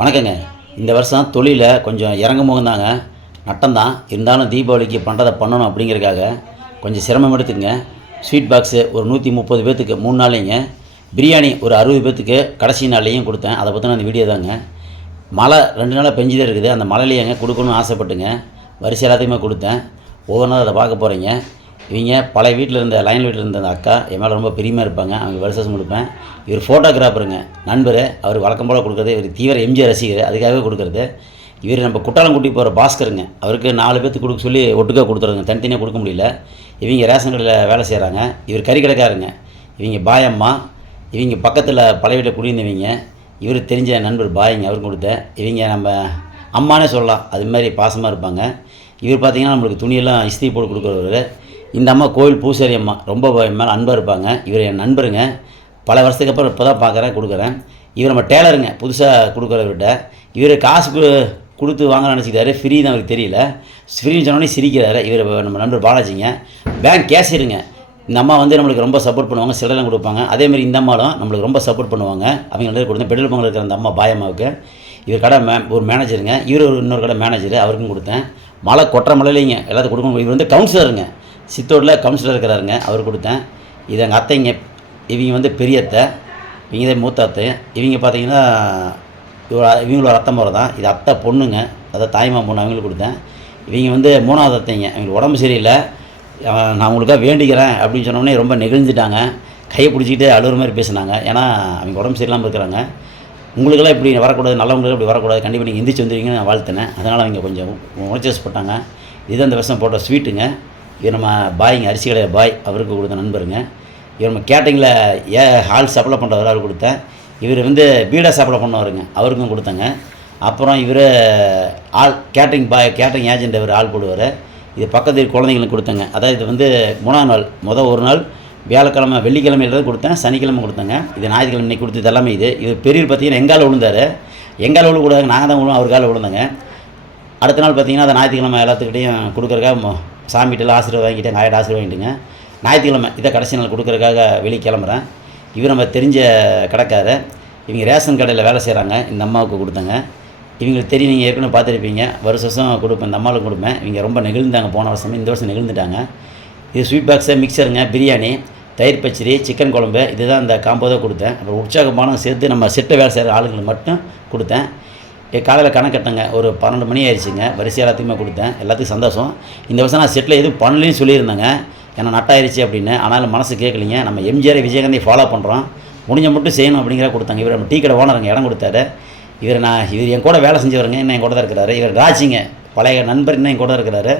வணக்கங்க. இந்த வருஷம் தொழிலில் கொஞ்சம் இறங்க முகந்தாங்க நட்டம்தான். இருந்தாலும் தீபாவளிக்கு பண்ணுறதை பண்ணணும் அப்படிங்கிறதுக்காக கொஞ்சம் சிரமம் எடுத்துங்க ஸ்வீட் பாக்ஸு ஒரு நூற்றி முப்பது பேர்த்துக்கு மூணு நாளைங்க பிரியாணி ஒரு அறுபது பேர்த்துக்கு கடைசி நாள்லேயும் கொடுத்தேன். அதை பற்றின அந்த வீடியோ தாங்க. மழை ரெண்டு நாளாக பெஞ்சுதே இருக்குது. அந்த மழையிலேயேங்க கொடுக்கணும்னு ஆசைப்பட்டுங்க. வரிசை எல்லாத்தையுமே கொடுத்தேன். ஒவ்வொரு நாள் அதை பார்க்க போகிறீங்க இவங்க பழைய வீட்டில் இருந்த லைன் வீட்டில் இருந்த அந்த அக்கா என் மேலே ரொம்ப பெரியமாக இருப்பாங்க. அவங்க வருஷம் கொடுப்பேன். இவர் ஃபோட்டோகிராஃபருங்க நண்பர். அவர் வழக்கம் போல் கொடுக்குறது. இவர் தீவிர எம்ஜிஆர் ரசிகர். அதுக்காகவே கொடுக்குறது. இவர் நம்ம குட்டாலம் கூட்டி போகிற பாஸ்கருங்க. அவருக்கு நாலு பேர்த்துக்கு கொடுக்க சொல்லி ஒட்டுக்காக கொடுத்துருங்க தனித்தனியாக கொடுக்க முடியல. இவங்க ரேஷன் கடையில் வேலை செய்கிறாங்க இவர் கறி கடைக்காருங்க இவங்க பாயம்மா இவங்க பக்கத்தில் பழைய வீட்டில் குடியிருந்தவங்க. இவர் தெரிஞ்ச நண்பர் பாய்ங்க. அவருக்கு கொடுத்தேன். இவங்க நம்ம அம்மானே சொல்லலாம். அது மாதிரி பாசமாக இருப்பாங்க. இவர் பார்த்தீங்கன்னா நம்மளுக்கு துணியெல்லாம் இஸ்திரி போட்டு கொடுக்குறவர். இந்த அம்மா கோயில் பூசாரி அம்மா ரொம்ப என் மேலே அன்பாக இருப்பாங்க. இவர் என் நண்பருங்க. பல வருஷத்துக்கு அப்புறம் இப்போ தான் பார்க்குறேன் கொடுக்குறேன். இவர் நம்ம டேலருங்க புதுசாக கொடுக்குறவர்கிட்ட. இவர் காசு கொடுத்து வாங்க நினச்சிக்கிறாரு ஃப்ரீ தான் அவருக்கு தெரியல. ஃப்ரீன்னு சொன்னோடனே சிரிக்கிறாரு. இவர் நம்ம நண்பர் பாலாஜிங்க. பேங்க் கேஷியருங்க இந்த அம்மா வந்து நம்மளுக்கு ரொம்ப சப்போர்ட் பண்ணுவாங்க சிலரெல்லாம் கொடுப்பாங்க. அதேமாதிரி இந்த அம்மாவும் நம்மளுக்கு ரொம்ப சப்போர்ட் பண்ணுவாங்க. அவங்க ரெண்டு கொடுத்தேன் பெட்ரோல் பங்கில் இருக்கிற அந்த அம்மா பாயம்மாவுக்கு இவர் கடை மே ஒரு மேனேஜருங்க இவர் ஒரு இன்னொரு கடை மேனேஜர் அவருக்கும் கொடுத்தேன். மழை கொட்டுற மழையிலைங்க எல்லாத்துக்கும் கொடுக்கணும். இவர் வந்து கவுன்சிலருங்க சித்தோடில் கவுன்சிலர் இருக்கிறாருங்க. அவர் கொடுத்தேன். இது எங்கள் அத்தைங்க. இவங்க வந்து பெரிய அத்தை. இவங்க தான் மூத்த அத்தை. இவங்க பார்த்தீங்கன்னா இவங்க இவங்களோட அத்தை முறை தான் இது அத்தை பொண்ணுங்க. அதான் தாய்மா பொண்ணு அவங்களுக்கு கொடுத்தேன். இவங்க வந்து மூணாவது அத்தைங்க. அவங்களுக்கு உடம்பு சரியில்லை. நான் உங்களுக்காக வேண்டிக்கிறேன் அப்படின்னு சொன்னோடனே ரொம்ப நெகிழ்ந்துட்டாங்க. கையை பிடிச்சிக்கிட்டு அழுகிற மாதிரி பேசுனாங்க. ஏன்னா அவங்க உடம்பு சரியில்லாமல் இருக்கிறாங்க. உங்களுக்கெல்லாம் இப்படி வரக்கூடாது நல்லவங்களுக்கு இப்படி வரக்கூடாது கண்டிப்பாக நீங்கள் எந்திரிச்சு வந்துருவீங்கன்னு நான் வாழ்த்தினேன் அதனால் அவங்க கொஞ்சம் உணர்ச்சிப்பட்டாங்க இது அந்த வருஷம் போட்ட ஸ்வீட்டுங்க. இது நம்ம பாய்ங்க அரிசி கடையில் பாய் அவருக்கு கொடுத்த நண்பருங்க. இவர் நம்ம கேட்டிங்கில் ஏ ஹால் சப்ளை பண்ணுறவர் அவருக்கு கொடுத்தேன். இவர் வந்து பீடா சப்ளை பண்ணவருங்க அவருக்கும் கொடுத்தேங்க. அப்புறம் இவர் ஆள் கேட்டரிங் பாய் கேட்டரிங் ஏஜென்ட் அவர் ஆள் போடுவார். இது பக்கத்து குழந்தைங்களுக்கு கொடுத்தேங்க. அதாவது இது வந்து மூணாம் நாள் மொதல் ஒரு நாள் வியாழக்கிழமை வெள்ளிக்கிழமையில கொடுத்தேன் சனிக்கிழமை கொடுத்தேங்க. இது ஞாயிற்றுக்கிழமை இன்னைக்கு கொடுத்தது எல்லாமே இது. இது பெரியவர் பார்த்தீங்கன்னா எங்கால விழுந்தார். எங்கால விழுக்கூடாது நாங்கள் தான் விழுவோம் அவர் காலை விழுந்தங்க. அடுத்த நாள் பார்த்தீங்கன்னா அதை ஞாயிற்றுக்கிழமை எல்லாத்துக்கிட்டையும் கொடுக்குறக்காக சாமிகிட்டலாம் ஆசீர்வாதம் வாங்கிட்டேன் ஆயிரம் ஆசீர்வாதம் வாங்கிட்டுங்க. ஞாயிற்றுக்கிழமை இதை கடைசி நாள் கொடுக்குறக்காக வெளியே கிளம்புறேன். இவர் நம்ம தெரிஞ்ச கடைக்கார இவங்க ரேஷன் கடையில் வேலை செய்கிறாங்க இந்த அம்மாவுக்கு கொடுத்தேங்க. இவங்களுக்கு தெரியும் நீங்கள் ஏற்கனவே பார்த்துருப்பீங்க. வருஷ வருஷம் கொடுப்பேன் இந்த அம்மாவுக்கு கொடுப்பேன். இவங்க ரொம்ப நெகிழ்ந்தாங்க. போன வருஷம் இந்த வருஷம் நெகிழ்ந்துட்டாங்க. இது ஸ்வீட் பாக்ஸு மிக்சருங்க பிரியாணி. தயிர் பச்சடி சிக்கன் குழம்பு இதுதான் இந்த காம்போ தான் கொடுத்தேன். அப்புறம் உற்சாகமான சேர்த்து நம்ம செட்டை வேலை செய்கிற ஆளுங்களுக்கு மட்டும் கொடுத்தேன். என் காலையில் கணக்கட்டங்க ஒரு பன்னெண்டு மணி ஆயிடுச்சுங்க. வரிசை எல்லாத்தையுமே கொடுத்தேன். எல்லாத்துக்கும் சந்தோஷம். இந்த வருஷம் நான் செட்டில் எதுவும் பண்ணலைன்னு சொல்லியிருந்தேங்க. ஏன்னா நட்டாயிருச்சு அப்படின்னு. ஆனாலும் மனசு கேட்கலிங்க. நம்ம எம்ஜிஆர் விஜயகாந்தை ஃபாலோ பண்ணுறோம் முடிஞ்ச மட்டும் செய்யணும் அப்படிங்கிற கொடுத்தாங்க. இவர் நம்ம டீ கடை ஓனருங்க இடம் கொடுத்தாரு. இவர் நான் இவர் என் கூட வேலை செஞ்சவருங்க என்ன என் கூட தான் இருக்கிறாரு. இவர் ராஜிங்க பழைய நண்பர் இன்னும் என் கூட தான் இருக்கிறாரு.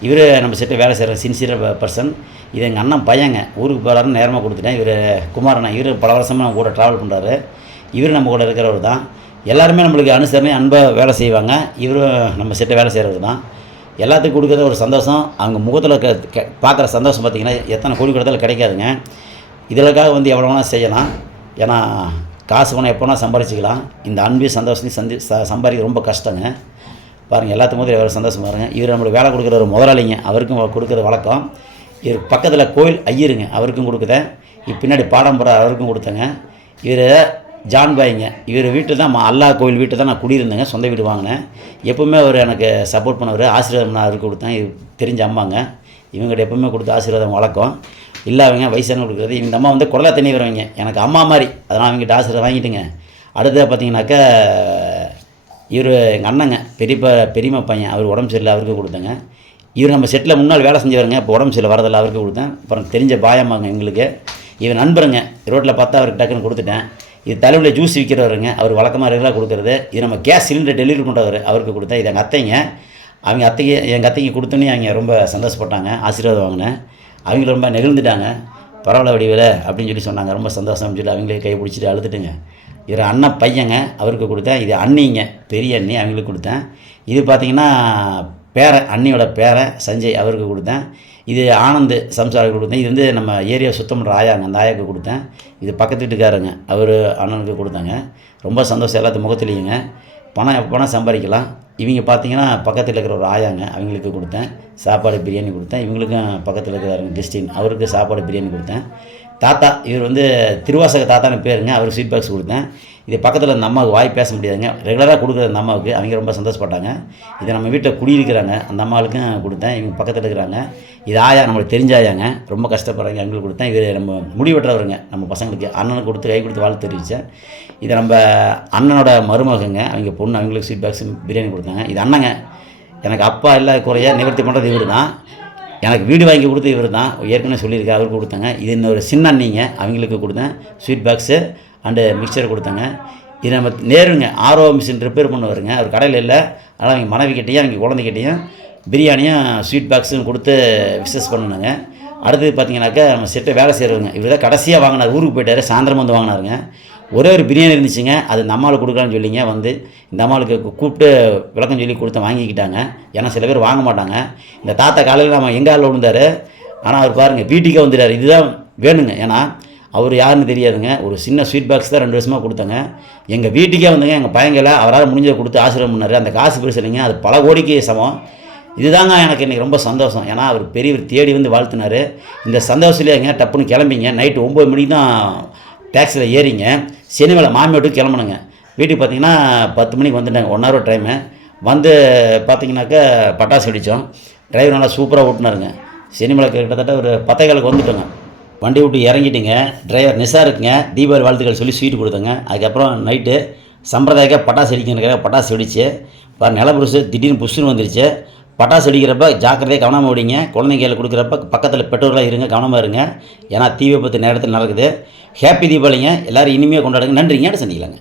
இவர் நம்ம செட்டு வேலை செய்கிற சின்சியர் பர்சன் இது எங்கள் அண்ணன் பையங்க. ஊருக்கு போகிறாருன்னு நேரமாக கொடுத்துட்டேன். இவர் குமாரண்ணா இவர் பல வருஷமாக நம்ம கூட ட்ராவல் பண்ணுறாரு இவர் நம்ம கூட இருக்கிறவர் தான். எல்லாருமே நம்மளுக்கு அனுசரணை அன்பாக வேலை செய்வாங்க. இவரும் நம்ம செட்டை வேலை செய்கிறவர் தான். எல்லாத்துக்கும் கொடுக்குற ஒரு சந்தோஷம். அவங்க முகத்தில் க க- பார்க்குற சந்தோஷம் பார்த்திங்கன்னா எத்தனை கோடி கொடுத்தாலும் கிடைக்காதுங்க. இதற்காக வந்து எவ்வளோ வேணால் செய்யலாம். ஏன்னா காசு வேணால் எப்போனா சம்பாரிச்சிக்கலாம். இந்த அன்பையும் சந்தோஷத்தையும் சந்தி ச சம்பாதிக்க ரொம்ப கஷ்டங்க. பாருங்கள் எல்லாத்துக்கும் போது எவ்வளோ சந்தோஷம் பாருங்கள் இவர் நம்மளுக்கு வேலை கொடுக்குற ஒரு முதலாளிங்க. அவருக்கும் கொடுக்குற வழக்கம். இவர் பக்கத்தில் கோயில் ஐயருங்க அவருக்கும் கொடுக்குத பின்னாடி பாடம் போகிற அவருக்கும் கொடுத்தேங்க. இவர் ஜான் பாய்ங்க. இவர் வீட்டில் தான் மா- அல்லா கோயில் வீட்டில் தான் நான் குடியிருந்தேங்க சொந்த வீடு வாங்கினேன். எப்பவுமே அவர் எனக்கு சப்போர்ட் பண்ணவர் ஆசீர்வாதம் நான் அவருக்கு கொடுத்தேன். இது தெரிஞ்ச அம்மாங்க. இவங்ககிட்ட எப்பவுமே கொடுத்த ஆசீர்வாதம் வழக்கம். இல்லை அவங்க வயசானவங்க கொடுக்குறது. இந்த அம்மா வந்து குடலை தண்ணி வரவங்க. எனக்கு அம்மா மாதிரி. அதனால் அவங்ககிட்ட ஆசீர்வாதம் வாங்கிட்டுங்க. அடுத்தது பார்த்தீங்கன்னாக்கா இவர் எங்கள் அண்ணங்க பெரியப்பா பெரியம்மா பையன் அவர் உடம்பு சரியில்லை அவருக்கு கொடுத்தேங்க. இவர் நம்ம செட்டில் முன்னால் வேலை செஞ்சவருங்க இப்போ உடம்பு சரியில்லை வரதில்லை அவருக்கு கொடுத்தேன். அப்புறம் தெரிஞ்ச பாயமாங்க எங்களுக்கு. இவர் நண்பருங்க ரோட்டில் பார்த்தா அவருக்கு டக்குன்னு கொடுத்துட்டேன். இது தலைவில் ஜூஸ் விற்கிறவருங்க அவர் வழக்கமாக ரெகுலராக கொடுக்குறது. இது நம்ம கேஸ் சிலிண்டர் டெலிவரி பண்ணுறவர் அவருக்கு கொடுத்தேன். இது எங்கள் அத்தைங்க. அவங்க அத்தைக்கு எங்கள் அத்தைக்கு கொடுத்தோன்னே அவங்க ரொம்ப சந்தோஷப்பட்டாங்க ஆசீர்வாதம் வாங்கினேன். அவங்கள ரொம்ப நெகிழ்ந்துட்டாங்க. பரவாயில்ல வடிவில் அப்படின்னு சொல்லி சொன்னாங்க. ரொம்ப சந்தோஷம் சொல்லி அவங்களே கை பிடிச்சிட்டு அழுதுட்டுங்க. இவர் அண்ணன் பையங்க அவருக்கு கொடுத்தேன். இது அண்ணிங்க பெரிய அண்ணி அவங்களுக்கு கொடுத்தேன். இது பார்த்தீங்கன்னா பேரன் அண்ணியோட பேரன் சஞ்சய் அவருக்கு கொடுத்தேன். இது ஆனந்த் சம்சாருக்கு கொடுத்தேன். இது வந்து நம்ம ஏரியா சுத்தம் பண்ணுற ஆயாங்க அந்த ஆயாவுக்கு கொடுத்தேன். இது பக்கத்து வீட்டுக்காரங்க அவர் அண்ணனுக்கு கொடுத்தாங்க. ரொம்ப சந்தோஷம் எல்லாத்து முகத்துலேயுங்க. பணம் பணம் சம்பாதிக்கலாம். இவங்க பார்த்தீங்கன்னா பக்கத்தில் இருக்கிற ஒரு ஆயாங்க அவங்களுக்கு கொடுத்தேன். சாப்பாடு பிரியாணி கொடுத்தேன். இவங்களுக்கும் பக்கத்தில் இருக்கிறாருங்க டிஸ்டின் அவருக்கு சாப்பாடு பிரியாணி கொடுத்தேன். தாத்தா இவர் வந்து திருவாசக தாத்தான்னு பேருங்க அவருக்கு ஸ்வீட் பாக்ஸ் கொடுத்தேன். இது பக்கத்தில் இந்த அம்மாவுக்கு வாய் பேச முடியாதுங்க. ரெகுலராக கொடுக்குற அந்த அம்மாவுக்கு. அவங்க ரொம்ப சந்தோஷப்பட்டாங்க. இதை நம்ம வீட்டில் குடியிருக்கிறாங்க. அந்த அம்மாவுக்கும் கொடுத்தேன். இவங்க பக்கத்தில் இருக்கிறாங்க. இது ஆயா நம்மளுக்கு தெரிஞ்சாயாங்க. ரொம்ப கஷ்டப்படுறாங்க. எங்களுக்கு கொடுத்தேன். இது நம்ம முடிவெட்டுறவருங்க நம்ம பசங்களுக்கு அண்ணனுக்கு கொடுத்து கை கொடுத்து வாழ்த்து தெரிவித்தேன் இதை நம்ம அண்ணனோட மருமகங்க அவங்க பொண்ணு அவங்களுக்கு ஸ்வீட் பாக்ஸ் பிரியாணி கொடுத்தாங்க. இது அண்ணங்க. எனக்கு அப்பா இல்லை குறைய நிவர்த்தி பண்ணுறது இவர் தான் எனக்கு வீடு வாங்கி கொடுத்த இவர் தான். ஏற்கனவே சொல்லியிருக்கேன் அவருக்கு கொடுத்தாங்க. இது இன்னொரு சின்ன அண்ணிங்க அவங்களுக்கு கொடுத்தேன். ஸ்வீட் பாக்ஸு அண்டு மிக்சர் கொடுத்தாங்க. இது நம்ம நேருங்க ஆர்ஓ மிஷின் ரிப்பேர் பண்ண வருங்க அவர் கடையில் இல்லை. அதனால் அவங்க மனைவிக்கிட்டேயும் அவங்க குழந்தைகிட்டையும் பிரியாணியும் ஸ்வீட் பாக்ஸும் கொடுத்து விசஸ் பண்ணணுங்க அடுத்தது பார்த்தீங்கன்னாக்கா நம்ம செட்டை வேலை செய்கிறவங்க இவர் தான் கடைசியாக வாங்கினார். ஊருக்கு போயிட்டார். சாயந்தரம் வந்து வாங்கினாருங்க. ஒரே ஒரு பிரியாணி இருந்துச்சுங்க அது இந்த அம்மாளுக்கு கொடுக்கலான்னு சொல்லிங்க வந்து இந்த அம்மாளுக்கு கூப்பிட்டு விளக்கம் சொல்லி கொடுத்து வாங்கிக்கிட்டாங்க. ஏன்னா சில பேர் வாங்க மாட்டாங்க. இந்த தாத்தா காலையில் நம்ம எங்கள் ஆளில் விழுந்தார் ஆனால் அவர் பாருங்கள் வீட்டுக்கே வந்துட்டார். இதுதான் வேணுங்க. ஏன்னா அவர் யாருன்னு தெரியாதுங்க. ஒரு சின்ன ஸ்வீட் பாக்ஸ் தான் ரெண்டு வருஷமாக கொடுத்தங்க. எங்கள் வீட்டுக்கே வந்துங்க எங்கள் பையங்களை அவரால் முடிஞ்சதை கொடுத்து ஆசீர்வம் பண்ணார். அந்த காசு பெருசு இல்லைங்க அது பல கோடிக்கு சமம். இதுதாங்க எனக்கு இன்றைக்கி ரொம்ப சந்தோஷம். ஏன்னா அவர் பெரியவர் தேடி வந்து வாழ்த்தினார். இந்த சந்தோஷத்துலேயேங்க டப்புன்னு கிளம்பிங்க. நைட்டு ஒம்பது மணிக்கு தான் டேக்ஸியில் ஏறிங்க. சினிமாவில் மாமி வீட்டுக்கு கிளம்பணுங்க வீட்டுக்கு பார்த்தீங்கன்னா பத்து மணிக்கு வந்துட்டாங்க. ஒன் ஹவர் டைமு வந்து பார்த்தீங்கன்னாக்கா பட்டாசு வெடித்தோம். டிரைவர் நல்லா சூப்பராக ஓட்டினாருங்க. சினிமாவில் கிட்டத்தட்ட ஒரு பத்தேகாலுக்கு வந்துட்டோங்க. வண்டி விட்டு இறங்கிட்டுங்க. டிரைவர் நிசா இருக்குங்க. தீபாவளி வாழ்த்துக்கள் சொல்லி ஸ்வீட் கொடுத்தங்க. அதுக்கப்புறம் நைட்டு சம்பிரதாயக்காக பட்டாசு வெடிக்கிறதுக்காக பட்டாசு வெடிச்சு இப்போ நிலபுருசு திடீர்னு புஷ்னு வந்துருச்சு. பட்டாசு வெடிக்கிறப்ப ஜாக்கிரதையாக கவனமாக வெடிங்க குழந்தைங்க கொடுக்குறப்ப பக்கத்தில் பெற்றோர்களாக இருங்க கவனமாக இருங்க. ஏன்னா தீ விபத்து நேரத்தில் நடக்குது. ஹேப்பி தீபாவளிங்க. எல்லோரும் இனிமையாக கொண்டாடுங்க. நன்றிங்க. அடுத்து சந்திக்கலாங்க